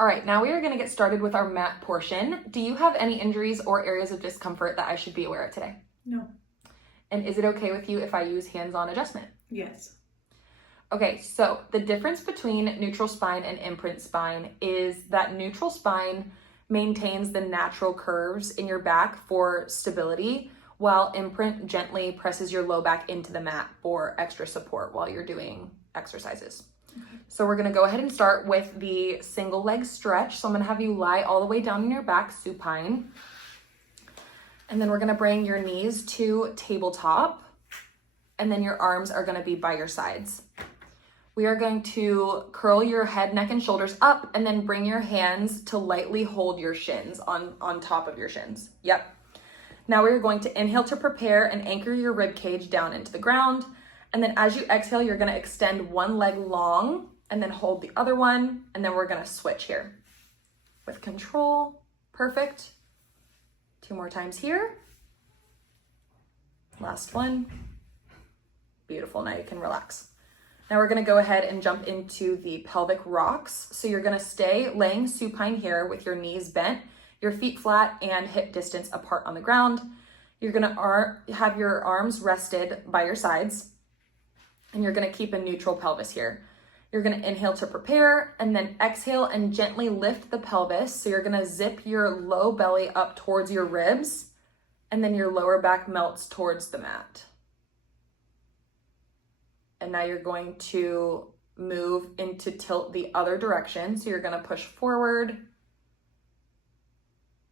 All right, now we are gonna get started with our mat portion. Do you have any injuries or areas of discomfort that I should be aware of today? No. And is it okay with you if I use hands-on adjustment? Yes. Okay, so the difference between neutral spine and imprint spine is that neutral spine maintains the natural curves in your back for stability, while imprint gently presses your low back into the mat for extra support while you're doing exercises. So we're gonna go ahead and start with the single leg stretch. So I'm gonna have you lie all the way down on your back, supine. And then we're gonna bring your knees to tabletop. And then your arms are gonna be by your sides. We are going to curl your head, neck, and shoulders up and then bring your hands to lightly hold your shins on top of your shins. Yep. Now we're going to inhale to prepare and anchor your rib cage down into the ground. And then as you exhale, you're gonna extend one leg long and then hold the other one. And then we're gonna switch here with control. Perfect. 2 more times here. Last one. Beautiful, now you can relax. Now we're gonna go ahead and jump into the pelvic rocks. So you're gonna stay laying supine here with your knees bent, your feet flat and hip distance apart on the ground. You're gonna have your arms rested by your sides and you're gonna keep a neutral pelvis here. You're gonna inhale to prepare and then exhale and gently lift the pelvis. So you're gonna zip your low belly up towards your ribs and then your lower back melts towards the mat. And now you're going to move into tilt the other direction. So you're gonna push forward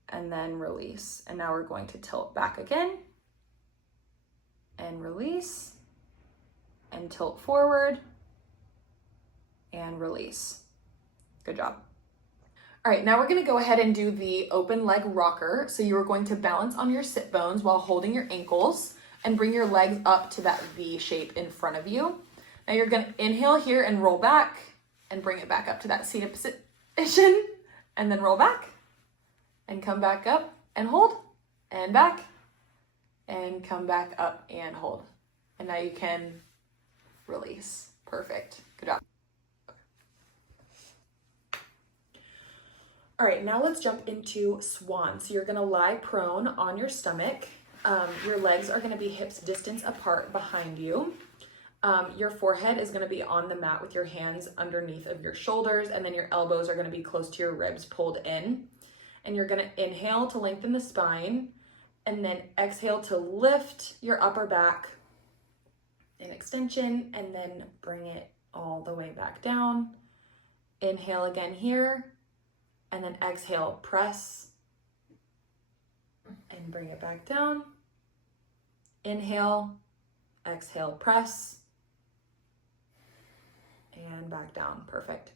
and then release. And now we're going to tilt back again and release and tilt forward and release. Good job. All right, now we're gonna go ahead and do the open leg rocker. So you are going to balance on your sit bones while holding your ankles and bring your legs up to that V shape in front of you. Now you're gonna inhale here and roll back and bring it back up to that seated position and then roll back and come back up and hold and back and come back up and hold. And now you can release. Perfect, good job. All right, now let's jump into swan. So you're gonna lie prone on your stomach. Your legs are gonna be hips distance apart behind you. Your forehead is gonna be on the mat with your hands underneath of your shoulders, and then your elbows are gonna be close to your ribs pulled in. And you're gonna inhale to lengthen the spine, and then exhale to lift your upper back in extension, and then bring it all the way back down. Inhale again here. And then exhale, press and bring it back down. Inhale, exhale, press and back down. Perfect.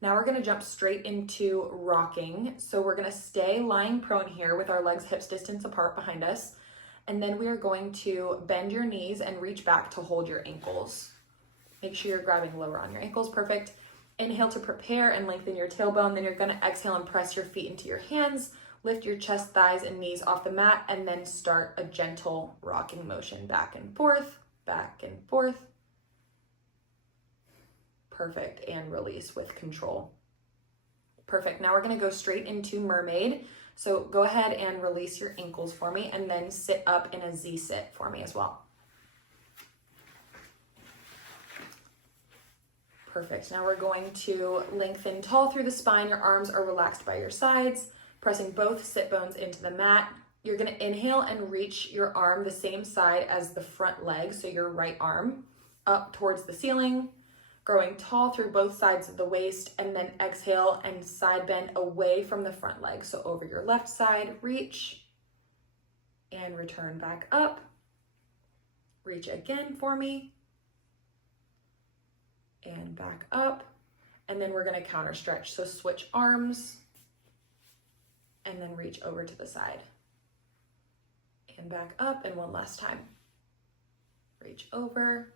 Now we're gonna jump straight into rocking. So we're gonna stay lying prone here with our legs hips distance apart behind us. And then we are going to bend your knees and reach back to hold your ankles. Make sure you're grabbing lower on your ankles. Perfect. Inhale to prepare and lengthen your tailbone. Then you're gonna exhale and press your feet into your hands, lift your chest, thighs, and knees off the mat, and then start a gentle rocking motion back and forth, back and forth. Perfect, and release with control. Perfect, now we're gonna go straight into mermaid. So go ahead and release your ankles for me, and then sit up in a Z sit for me as well. Perfect. Now we're going to lengthen tall through the spine. Your arms are relaxed by your sides, pressing both sit bones into the mat. You're going to inhale and reach your arm the same side as the front leg, so your right arm, up towards the ceiling, growing tall through both sides of the waist, and then exhale and side bend away from the front leg. So over your left side, reach and return back up. Reach again for me. And back up, and then we're gonna counter stretch. So switch arms and then reach over to the side and back up, and one last time. Reach over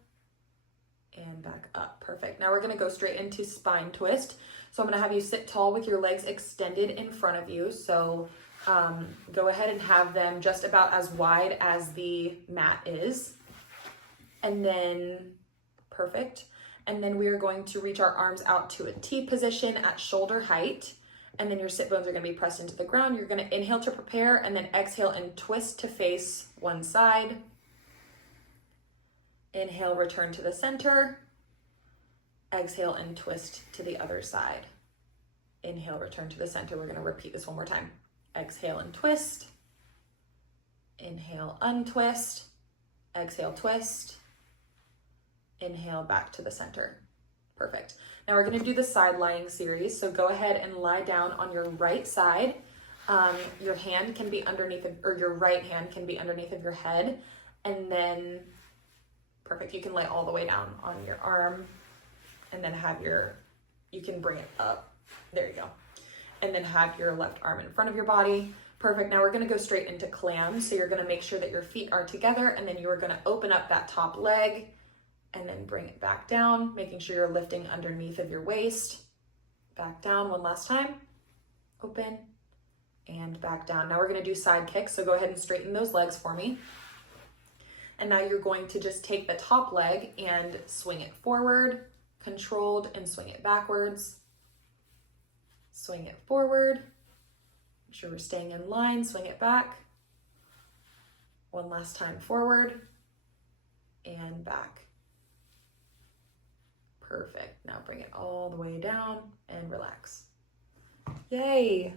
and back up. Perfect. Now we're gonna go straight into spine twist. So I'm gonna have you sit tall with your legs extended in front of you. So go ahead and have them just about as wide as the mat is. And then, perfect. And then we are going to reach our arms out to a T position at shoulder height. and then your sit bones are gonna be pressed into the ground. You're gonna inhale to prepare, and then exhale and twist to face one side. Inhale, return to the center. Exhale and twist to the other side. Inhale, return to the center. We're gonna repeat this one more time. Exhale and twist. Inhale, untwist. Exhale, twist. Inhale, back to the center. Perfect. Now we're gonna do the side lying series. So go ahead and lie down on your right side. Your hand can be underneath, or your right hand can be underneath of your head. And then, perfect, you can lay all the way down on your arm and then have you can bring it up. There you go. And then have your left arm in front of your body. Perfect. Now we're gonna go straight into clam. So you're gonna make sure that your feet are together, and then you are gonna open up that top leg and then bring it back down, making sure you're lifting underneath of your waist. Back down one last time. Open and back down. Now we're gonna do side kicks. So go ahead and straighten those legs for me. And now you're going to just take the top leg and swing it forward, controlled, and swing it backwards. Swing it forward. Make sure we're staying in line, swing it back. One last time, forward and back. Perfect. Now bring it all the way down and relax. Yay.